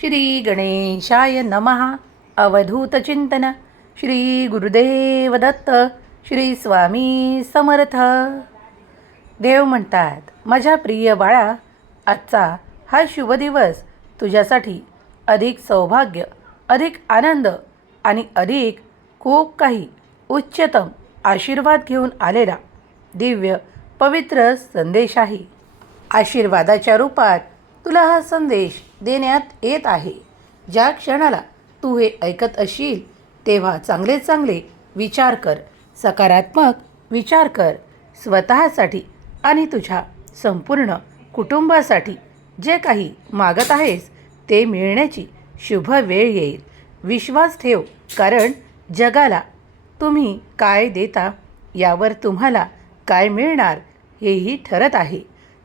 श्री गणेशाय नमः अवधूतचिंतन श्री गुरुदेव दत्त श्री स्वामी समर्थ. देव म्हणतात माझ्या प्रिय बाळा आजचा हा शुभ दिवस तुझ्यासाठी अधिक सौभाग्य अधिक आनंद आणि अधिक खूप काही उच्चतम आशीर्वाद घेऊन आलेला दिव्य पवित्र संदेश आहे. आशीर्वादाच्या रूपात तुला हा संदेश देण्यात येत आहे. ज्या क्षणाला तू हे ऐकत असशील तेव्हा चांगले चांगले विचार कर. सकारात्मक विचार कर. स्वतःसाठी आणि तुझ्या संपूर्ण कुटुंबासाठी जे काही मागत आहेस ते मिळण्याची शुभ वेळ येईल. विश्वास ठेव कारण जगाला तुम्ही काय देता यावर तुम्हाला काय मिळणार हेही ठरत आहे.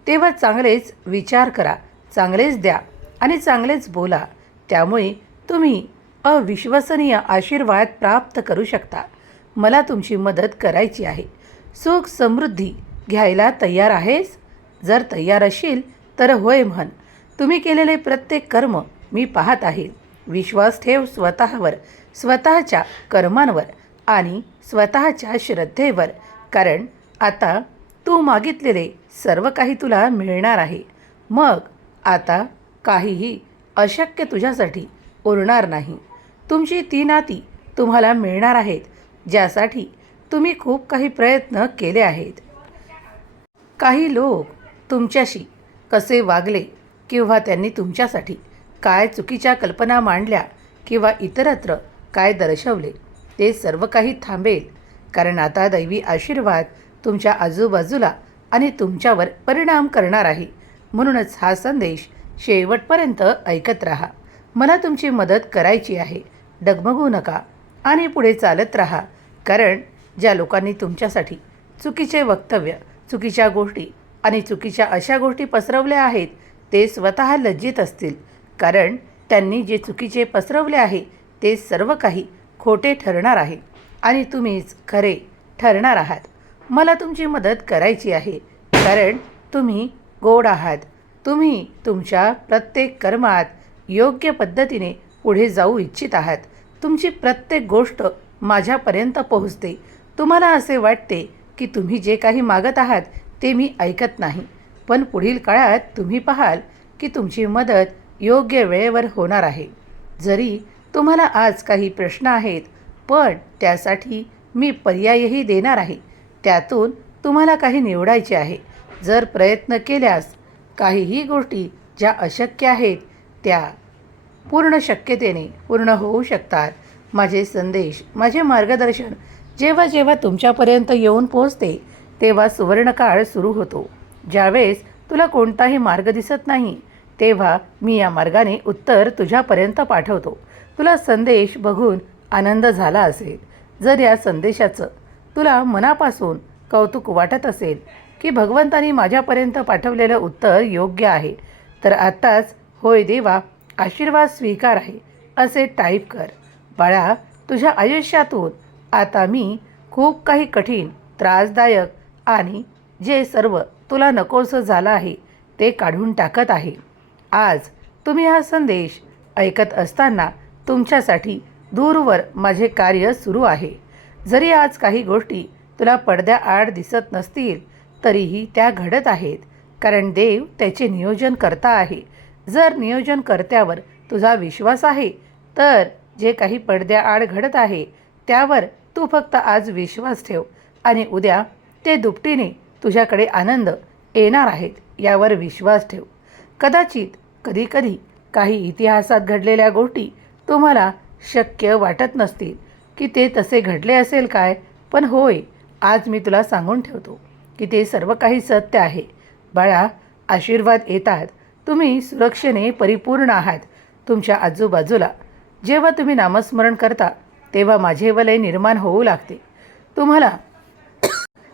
तेव्हा चांगलेच विचार करा. चांगलेच द्या आणि चांगलेच बोला. त्यामुळे तुम्ही अविश्वसनीय आशीर्वाद प्राप्त करू शकता. मला तुमची मदत करायची आहे. सुख समृद्धी घ्यायला तयार आहेस? जर तयार असशील तर होय म्हण. तुम्ही केलेले प्रत्येक कर्म मी पाहत आहे. विश्वास ठेव स्वतःवर स्वतःच्या कर्मांवर आणि स्वतःच्या श्रद्धेवर. कारण आता तू मागितलेले सर्व काही तुला मिळणार आहे. मग आता काहीही अशक्य तुझ्यासाठी उरणार नाही. तुमची ती नाती तुम्हाला मिळणार आहेत ज्यासाठी तुम्ही खूप काही प्रयत्न केले आहेत. काही लोक तुमच्याशी कसे वागले किंवा त्यांनी तुमच्यासाठी काय चुकीच्या कल्पना मांडल्या किंवा इतरत्र काय दर्शवले ते सर्व काही थांबेल. कारण आता दैवी आशीर्वाद तुमच्या आजूबाजूला आणि तुमच्यावर परिणाम करणार आहे. म्हणूनच हा संदेश शेवटपर्यंत ऐकत राहा. मला तुमची मदत करायची आहे. डगमगू नका आणि पुढे चालत राहा. कारण ज्या लोकांनी तुमच्यासाठी चुकीचे वक्तव्य चुकीच्या गोष्टी आणि चुकीच्या अशा गोष्टी पसरवल्या आहेत ते स्वतः लज्जित असतील. कारण त्यांनी जे चुकीचे पसरवले आहे ते सर्व काही खोटे ठरणार आहे आणि तुम्हीच खरे ठरणार आहात. मला तुमची मदत करायची आहे. कारण तुम्ही गोड आहात. तुम्ही तुमच्या प्रत्येक कर्मात योग्य पद्धतीने पुढे जाऊ इच्छित आहात. तुमची प्रत्येक गोष्ट माझ्यापर्यंत पोहोचते. तुम्हाला असे वाटते की तुम्ही जे काही मागत आहात ते मी ऐकत नाही. पण पुढील काळात तुम्ही पाहाल की तुमची मदत योग्य वेळेवर होणार आहे. जरी तुम्हाला आज काही प्रश्न आहेत पण त्यासाठी मी पर्यायही देणार आहे. त्यातून तुम्हाला काही निवडायचे आहे. जर प्रयत्न केल्यास काहीही गोष्टी ज्या अशक्य आहेत त्या पूर्ण शक्यतेने पूर्ण होऊ शकतात. माझे संदेश माझे मार्गदर्शन जेव्हा जेव्हा तुमच्यापर्यंत येऊन पोहोचते तेव्हा सुवर्णकाळ सुरू होतो. ज्यावेळेस तुला कोणताही मार्ग दिसत नाही तेव्हा मी या मार्गाने उत्तर तुझ्यापर्यंत पाठवतो. तुला संदेश बघून आनंद झाला असेल. जर या संदेशाचं तुला मनापासून कौतुक वाटत असेल की भगवंतानी माझ्यापर्यंत पाठवलेलं उत्तर योग्य आहे. तर आत्ताच होय देवा आशीर्वाद स्वीकार आहे असे टाईप कर. बाळा तुझ्या आयुष्यातून आता मी खूप काही कठीण त्रासदायक आणि जे सर्व तुला नकोसं झालं आहे ते काढून टाकत आहे. आज तुम्ही हा संदेश ऐकत असताना तुमच्यासाठी दूरवर माझे कार्य सुरू आहे. जरी आज काही गोष्टी तुला पडद्याआड दिसत नसतील तरीही त्या घडत आहेत. कारण देव त्याचे नियोजन करता आहे. जर नियोजनकर्त्यावर तुझा विश्वास आहे तर जे काही पडद्याआड घडत आहे त्यावर तू फक्त आज विश्वास ठेव आणि उद्या ते दुपटीने तुझ्याकडे आनंद येणार आहेत यावर विश्वास ठेव. कदाचित कधीकधी काही इतिहासात घडलेल्या गोष्टी तुम्हाला शक्य वाटत नसतील की ते तसे घडले असेल काय पण होय आज मी तुला सांगून ठेवतो. की ते सर्व काही सत्य आहे. बाळा आशीर्वाद येतात. तुम्ही सुरक्षेने परिपूर्ण आहात तुमच्या आजूबाजूला. जेव्हा तुम्ही नामस्मरण करता तेव्हा माझे वलय निर्माण होऊ लागते. तुम्हाला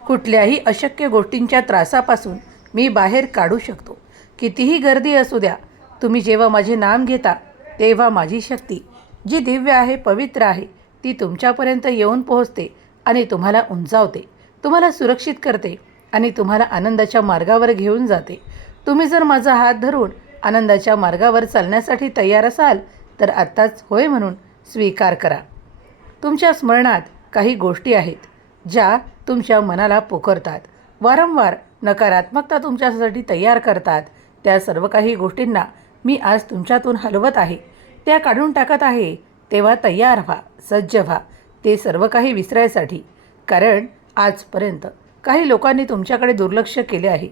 कुठल्याही अशक्य गोष्टींच्या त्रासापासून मी बाहेर काढू शकतो. कितीही गर्दी असू द्या तुम्ही जेव्हा माझे नाम घेता तेव्हा माझी शक्ती जी दिव्य आहे पवित्र आहे ती तुमच्यापर्यंत येऊन पोहोचते आणि तुम्हाला उंचावते. तुम्हाला सुरक्षित करते. आणि तुम्हाला आनंदाच्या मार्गावर घेऊन जाते. तुम्ही जर माझा हात धरून आनंदाच्या मार्गावर चालण्यासाठी तयार असाल तर आत्ताच होय म्हणून स्वीकार करा. तुमच्या स्मरणात काही गोष्टी आहेत ज्या तुमच्या मनाला पोखरतात. वारंवार नकारात्मकता तुमच्यासाठी तयार करतात. त्या सर्व काही गोष्टींना मी आज तुमच्यातून हलवत आहे. त्या काढून टाकत आहे तेव्हा तयार व्हा सज्ज व्हा. ते सर्व काही विसरायसाठी कारण आजपर्यंत काही लोकांनी तुमच्याकडे दुर्लक्ष केले आहे.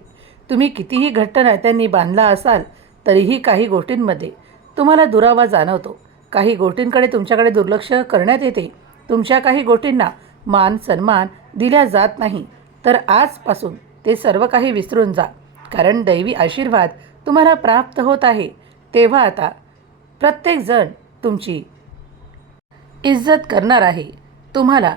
तुम्ही कितीही घट्ट नात्यांनी बांधला असाल तरीही काही गोष्टींमध्ये तुम्हाला दुरावा जाणवतो. काही गोष्टींकडे तुमच्याकडे दुर्लक्ष करण्यात येते. तुमच्या काही गोष्टींना मान सन्मान दिल्या जात नाही. तर आजपासून ते सर्व काही विसरून जा. कारण दैवी आशीर्वाद तुम्हाला प्राप्त होत आहे. तेव्हा आता प्रत्येकजण तुमची इज्जत करणार आहे. तुम्हाला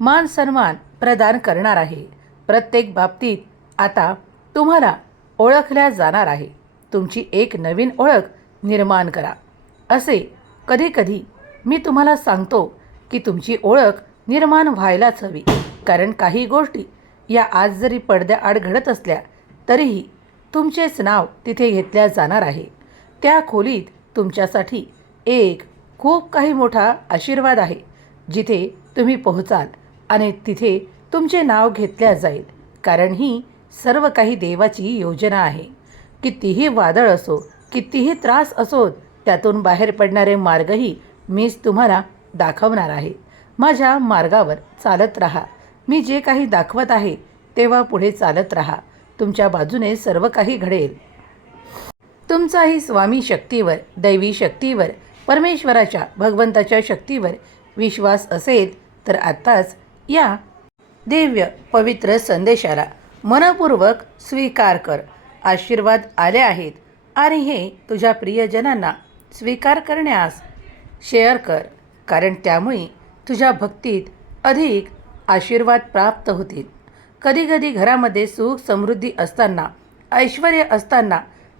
मान सन्मान प्रदान करणार आहे. प्रत्येक बाबतीत आता तुम्हाला ओळखल्या जाणार आहे. तुमची एक नवीन ओळख निर्माण करा. असे कधीकधी मी तुम्हाला सांगतो की तुमची ओळख निर्माण व्हायलाच हवी. कारण काही गोष्टी या आज जरी पडद्याआड घडत असल्या तरीही तुमचेच नाव तिथे घेतल्या जाणार आहे. त्या खोलीत तुमच्यासाठी एक खूप काही मोठा आशीर्वाद आहे. जिथे तुम्ही पोहोचाल आणि तिथे तुमचे नाव घेतल्या जाईल. कारण ही सर्व काही देवाची योजना आहे. कितीही वादळ असो कितीही त्रास असोत त्यातून बाहेर पडणारे मार्गही मीच तुम्हाला दाखवणार आहे. माझ्या मार्गावर चालत राहा. मी जे काही दाखवत आहे तेव्हा पुढे चालत राहा. तुमच्या बाजूने सर्व काही घडेल. तुमचाही स्वामी शक्तीवर दैवी शक्तीवर परमेश्वराच्या भगवंताच्या शक्तीवर विश्वास असेल तर आत्ताच या दिव्य पवित्र संदेशाला मनपूर्वक स्वीकार कर. आशीर्वाद आले आहेत आणि हे तुझ्या प्रियजनांना स्वीकार करण्यास शेअर कर. कारण त्यामुळे तुझ्या भक्तीत अधिक आशीर्वाद प्राप्त होतील. कधीकधी घरामध्ये सुख समृद्धी असताना ऐश्वर असताना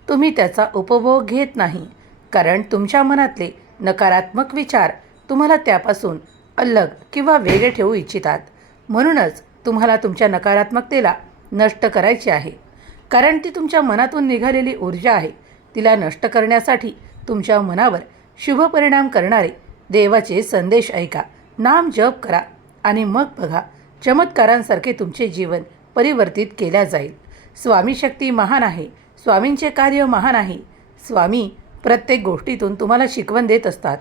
तुम्ही त्याचा उपभोग घेत नाही. कारण तुमच्या मनातले नकारात्मक विचार तुम्हाला त्यापासून अलग किंवा वेगळे ठेवू इच्छितात. म्हणूनच तुम्हाला तुमच्या नकारात्मकतेला नष्ट करायची आहे. कारण ती तुमच्या मनातून निघालेली ऊर्जा आहे. तिला नष्ट करण्यासाठी तुमच्या मनावर शुभ परिणाम करणारे देवाचे संदेश ऐका. नाम जप करा आणि मग बघा चमत्कारांसारखे तुमचे जीवन परिवर्तित केल्या जाईल. स्वामी शक्ती महान आहे. स्वामींचे कार्य महान आहे. स्वामी प्रत्येक गोष्टीतून तुम्हाला शिकवण देत असतात.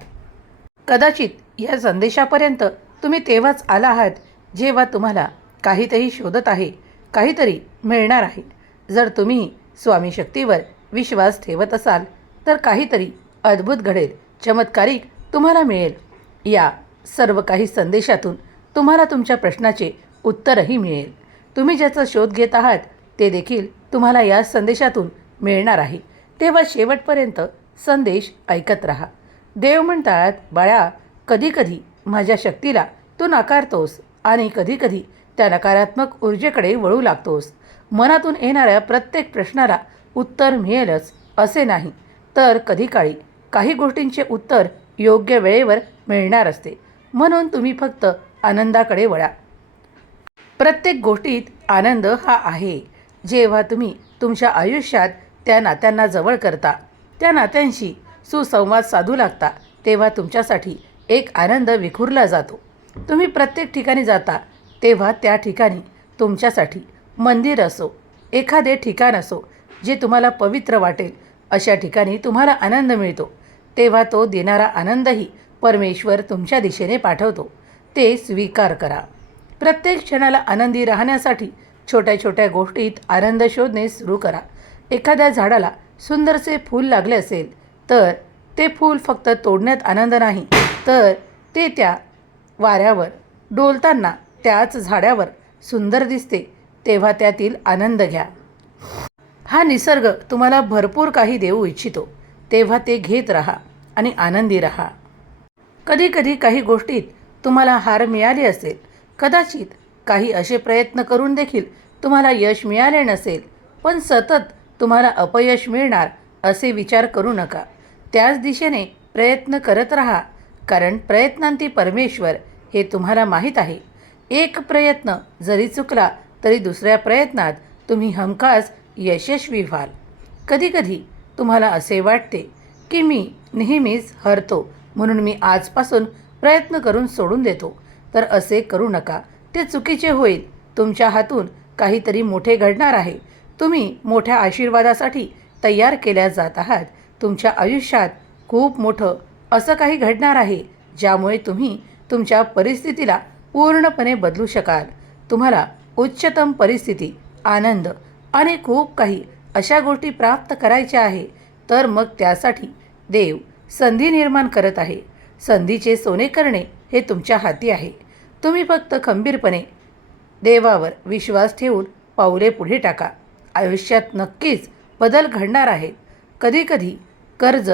कदाचित या संदेशापर्यंत तुम्ही तेव्हाच आला आहात जेव्हा तुम्हाला काहीतरी शोधत आहे काहीतरी मिळणार आहे. जर तुम्ही स्वामी शक्तीवर विश्वास ठेवत असाल तर काहीतरी अद्भुत घडेल चमत्कारिक तुम्हाला मिळेल. या सर्व काही संदेशातून तुम्हाला तुमच्या प्रश्नाचे उत्तरही मिळेल. तुम्ही ज्याचा शोध घेत आहात ते देखील तुम्हाला या संदेशातून मिळणार आहे. तेव्हा शेवटपर्यंत संदेश ऐकत राहा. देव म्हणतात बाळा कधीकधी माझ्या शक्तीला तू नाकारतोस. आणि कधीकधी त्या नकारात्मक ऊर्जेकडे वळू लागतोस. मनातून येणाऱ्या प्रत्येक प्रश्नाला उत्तर मिळेलच असे नाही. तर कधी काळी काही गोष्टींचे उत्तर योग्य वेळेवर मिळणार असते. म्हणून तुम्ही फक्त आनंदाकडे वळा. प्रत्येक गोष्टीत आनंद हा आहे. जेव्हा तुम्ही तुमच्या आयुष्यात त्या नात्यांना जवळ करता त्या नात्यांशी सुसंवाद साधू लागता तेव्हा तुमच्यासाठी एक आनंद विखुरला जातो. तुम्ही प्रत्येक ठिकाणी जाता तेव्हा त्या ठिकाणी तुमच्यासाठी मंदिर असो एखादे ठिकाण असो जे तुम्हाला पवित्र वाटेल अशा ठिकाणी तुम्हाला आनंद मिळतो. तेव्हा तो देणारा आनंदही परमेश्वर तुमच्या दिशेने पाठवतो. ते स्वीकार करा. प्रत्येक क्षणाला आनंदी राहण्यासाठी छोट्या छोट्या गोष्टीत आनंद शोधणे सुरू करा. एखाद्या झाडाला सुंदरसे फूल लागले असेल तर ते फूल फक्त तोडण्यात आनंद नाही तर ते त्या वाऱ्यावर डोलताना त्याच झाडावर सुंदर दिसते तेव्हा त्यातील आनंद घ्या. हा निसर्ग तुम्हाला भरपूर काही देऊ इच्छितो तेव्हा ते घेत राहा आणि आनंदी राहा. कधीकधी काही गोष्टीत तुम्हाला हार मिळाली असेल कदाचित काही असे प्रयत्न करून देखील तुम्हाला यश मिळाले नसेल पण सतत तुम्हाला अपयश मिळणार असे विचार करू नका. त्याच दिशेने प्रयत्न करत राहा कारण प्रयत्नांती परमेश्वर हे तुम्हाला माहीत आहे. एक प्रयत्न जरी चुकला तरी दुसऱ्या प्रयत्नात तुम्ही हमखास यशस्वी व्हाल. कधीकधी तुम्हाला असे वाटते की मी नेहमीच हरतो म्हणून मी आजपासून प्रयत्न करून सोडून देतो. तर असे करू नका. ते चुकीचे होईल. तुमच्या हातून काहीतरी मोठे घडणार आहे. तुम्ही मोठ्या आशीर्वादासाठी तयार केल्या जात आहात. तुमच्या आयुष्यात खूप मोठं असं काही घडणार आहे ज्यामुळे तुम्ही तुमच्या परिस्थितीला पूर्णपणे बदलू शकाल. तुम्हाला उच्चतम परिस्थिती आनंद आणि खूप काही अशा गोष्टी प्राप्त करायच्या आहे. तर मग त्यासाठी देव संधी निर्माण करत आहे. संधीचे सोने करणे हे तुमच्या हाती आहे. तुम्ही फक्त खंबीरपणे देवावर विश्वास ठेवून पाऊले पुढे टाका. आयुष्यात नक्कीच बदल घडणार आहेत. कधीकधी कर्ज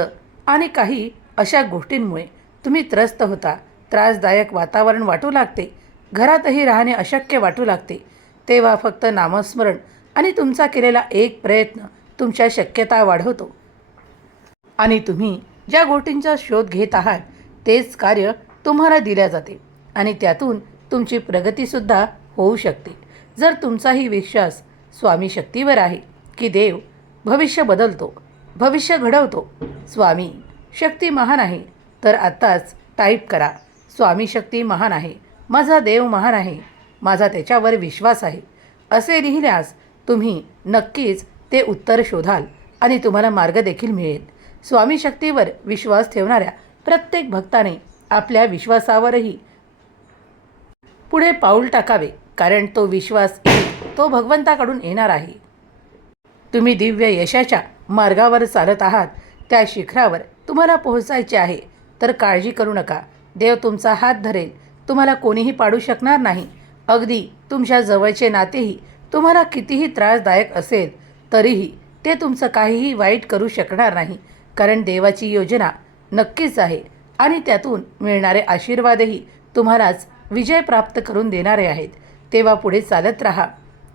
आणि काही अशा गोष्टींमुळे तुम्ही त्रस्त होता. त्रासदायक वातावरण वाटू लागते. घरातही राहणे अशक्य वाटू लागते. तेव्हा फक्त नामस्मरण आणि तुमचा केलेला एक प्रयत्न तुमच्या शक्यता वाढवतो. आणि तुम्ही ज्या गोष्टींचा शोध घेत आहात तेच कार्य तुम्हाला दिल्या जाते आणि त्यातून तुमची प्रगतीसुद्धा होऊ शकते. जर तुमचाही विश्वास स्वामी शक्तीवर आहे की देव भविष्य बदलतो भविष्य घडवतो स्वामी शक्ती महान आहे तर आत्ताच टाईप करा. स्वामी शक्ती महान आहे. माझा देव महान आहे. माझा त्याच्यावर विश्वास आहे. असे लिहिल्यास तुम्ही नक्कीच ते उत्तर शोधाल आणि तुम्हाला मार्ग देखील मिळेल. स्वामी शक्तीवर विश्वास ठेवणाऱ्या प्रत्येक भक्ताने आपल्या विश्वासावरही पुढे पाऊल टाकावे कारण तो विश्वास तो भगवंताकडून येणार आहे. तुम्ही दिव्य यशाच्या मार्गावर चालत आहात. त्या शिखरावर तुम्हाला पोहोचायचे आहे. तर काळजी करू नका. देव तुमचा हात धरेल. तुम्हाला कोणीही पाडू शकणार नाही. अगदी तुमच्या जवळचे नातेही तुम्हाला कितीही त्रासदायक असेल तरीही ते तुमचं काहीही वाईट करू शकणार नाही. कारण देवाची योजना नक्कीच आहे आणि त्यातून मिळणारे आशीर्वादही तुम्हालाच विजय प्राप्त करून देणारे आहेत. तेव्हा पुढे चालत राहा.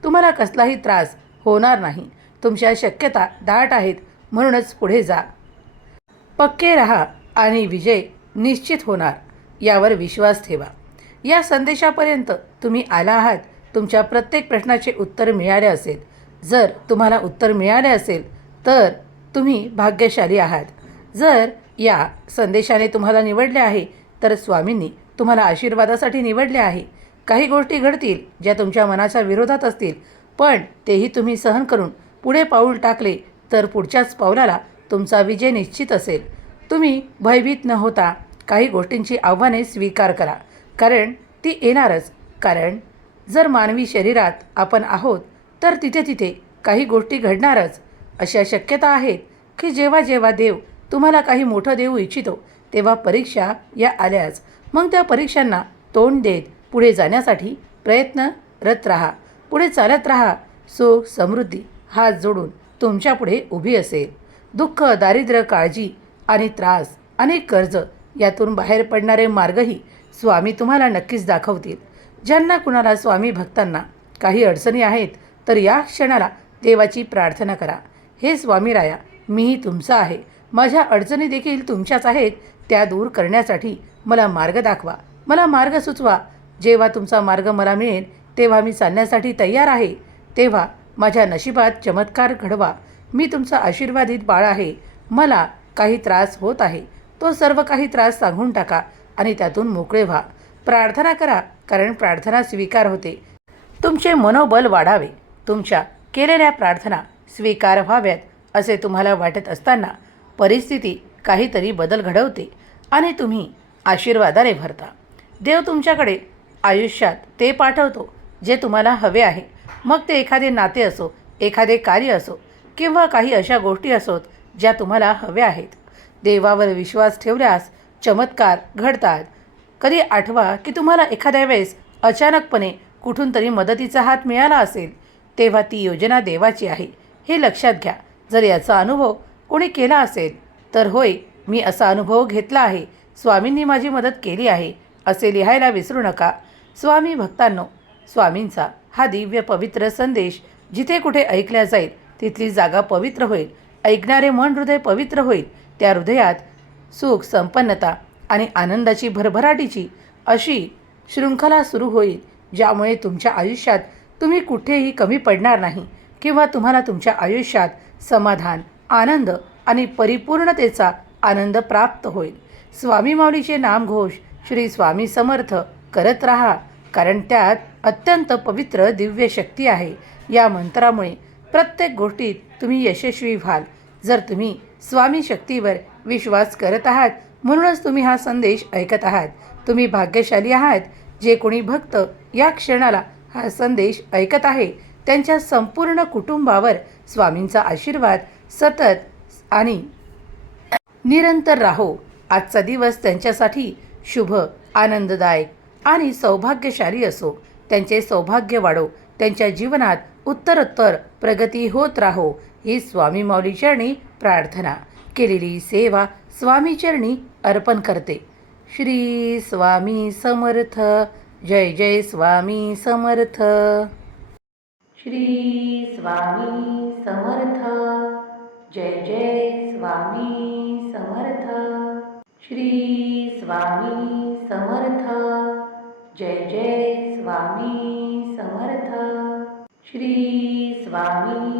तुम्हाला कसलाही त्रास होणार नाही. तुमच्या शक्यता दाट आहेत म्हणूनच पुढे जा. पक्के राहा आणि विजय निश्चित होणार. यावर विश्वास ठेवा. या संदेशापर्यंत तुम्ही आला आहात तुमच्या प्रत्येक प्रश्नाचे उत्तर मिळाले असेल. जर तुम्हाला उत्तर मिळाले असेल तर तुम्ही भाग्यशाली आहात. जर या संदेशाने तुम्हाला निवडले आहे तर स्वामींनी तुम्हाला आशीर्वादासाठी निवडले आहे. काही गोष्टी घडतील ज्या तुमच्या मनाच्या विरोधात असतील पण तेही तुम्ही सहन करून पुढे पाऊल टाकले तर पुढच्याच पावलाला तुमचा विजय निश्चित असेल. तुम्ही भयभीत न होता काही गोष्टींची आव्हाने स्वीकार करा. कारण ती येणारच. कारण जर मानवी शरीरात आपण आहोत तर तिथे तिथे काही गोष्टी घडणारच. अशा शक्यता आहेत की जेव्हा जेव्हा देव तुम्हाला काही मोठं देऊ इच्छितो तेव्हा परीक्षा या आल्याच. मग त्या परीक्षांना तोंड देत पुढे जाण्यासाठी प्रयत्नरत राहा. पुढे चालत राहा. सुख समृद्धी हात जोडून तुमच्यापुढे उभी असेल. दुःख दारिद्र्य काळजी आणि त्रास आणि कर्ज यातून बाहेर पडणारे मार्गही स्वामी तुम्हाला नक्कीच दाखवतील. ज्यांना कुणाला स्वामी भक्तांना काही अडचणी आहेत तर या क्षणाला देवाची प्रार्थना करा. हे स्वामी राया मीही तुमचा आहे. माझ्या अडचणी देखील तुमच्याच आहेत त्या दूर करण्यासाठी मला मार्ग दाखवा. मला मार्ग सुचवा. जेव्हा तुमचा मार्ग मला मिळेल तेव्हा मी चालण्यासाठी तयार आहे. तेव्हा माझ्या नशिबात चमत्कार घडवा. मी तुमचा आशीर्वादित बाळ आहे. मला काही त्रास होत आहे. तो सर्व काही त्रास सांगून टाका आणि त्यातून मोकळे व्हा. प्रार्थना करा कारण प्रार्थना स्वीकार होते. तुमचे मनोबल वाढावे. तुमच्या केलेल्या प्रार्थना स्वीकार व्हाव्यात असे तुम्हाला वाटत असताना परिस्थिती काहीतरी बदल घडवते आणि तुम्ही आशीर्वादाने भरता. देव तुमच्याकडे आयुष्यात ते पाठवतो जे तुम्हाला हवे आहे. मग ते एखादे नाते असो एखादे कार्य असो किंवा काही अशा गोष्टी असोत ज्या तुम्हाला हव्या आहेत. देवावर विश्वास ठेवल्यास चमत्कार घडतात. कधी आठवा की तुम्हाला एखाद्या वेळेस अचानकपणे कुठून तरी मदतीचा हात मिळाला असेल तेव्हा ती योजना देवाची आहे. हे लक्षात घ्या. जर याचा अनुभव कोणी केला असेल तर होय मी असा अनुभव घेतला आहे. स्वामींनी माझी मदत केली आहे असे लिहायला विसरू नका. स्वामी भक्तांनो स्वामींचा हा दिव्य पवित्र संदेश जिथे कुठे ऐकल्या जाईल तिथली जागा पवित्र होईल. ऐकणारे मन हृदय पवित्र होईल. त्या हृदयात सुख संपन्नता आणि आनंदाची भरभराटीची अशी शृंखला सुरू होईल ज्यामुळे तुमच्या आयुष्यात तुम्ही कुठेही कमी पडणार नाही किंवा तुम्हाला तुमच्या आयुष्यात समाधान आनंद आणि परिपूर्णतेचा आनंद प्राप्त होईल. स्वामी माऊलीचे नामघोष श्री स्वामी समर्थ करत राहा कारण त्यात अत्यंत पवित्र दिव्य शक्ती आहे. या मंत्रामुळे प्रत्येक गोष्टीत तुम्ही यशस्वी व्हाल. जर तुम्ही स्वामी शक्तीवर विश्वास करत आहात. म्हणूनच तुम्ही हा संदेश ऐकत आहात. तुम्ही भाग्यशाली आहात. जे कोणी भक्त या क्षणाला हा संदेश ऐकत आहे त्यांच्या संपूर्ण कुटुंबावर स्वामींचा आशीर्वाद सतत आणि निरंतर राहो. आजचा दिवस त्यांच्यासाठी शुभ आनंददायक आणि सौभाग्यशाली असो. त्यांचे सौभाग्य वाढो. त्यांच्या जीवनात उत्तरोत्तर प्रगती होत राहो. ही स्वामी माऊली चरणी प्रार्थना. केलेली सेवा स्वामी चरणी अर्पण करते. श्री स्वामी समर्थ. जय जय स्वामी समर्थ. श्री स्वामी समर्थ. जय जय स्वामी समर्थ. श्री स्वामी समर्थ. जय जय स्वामी समर्थ. श्री स्वामी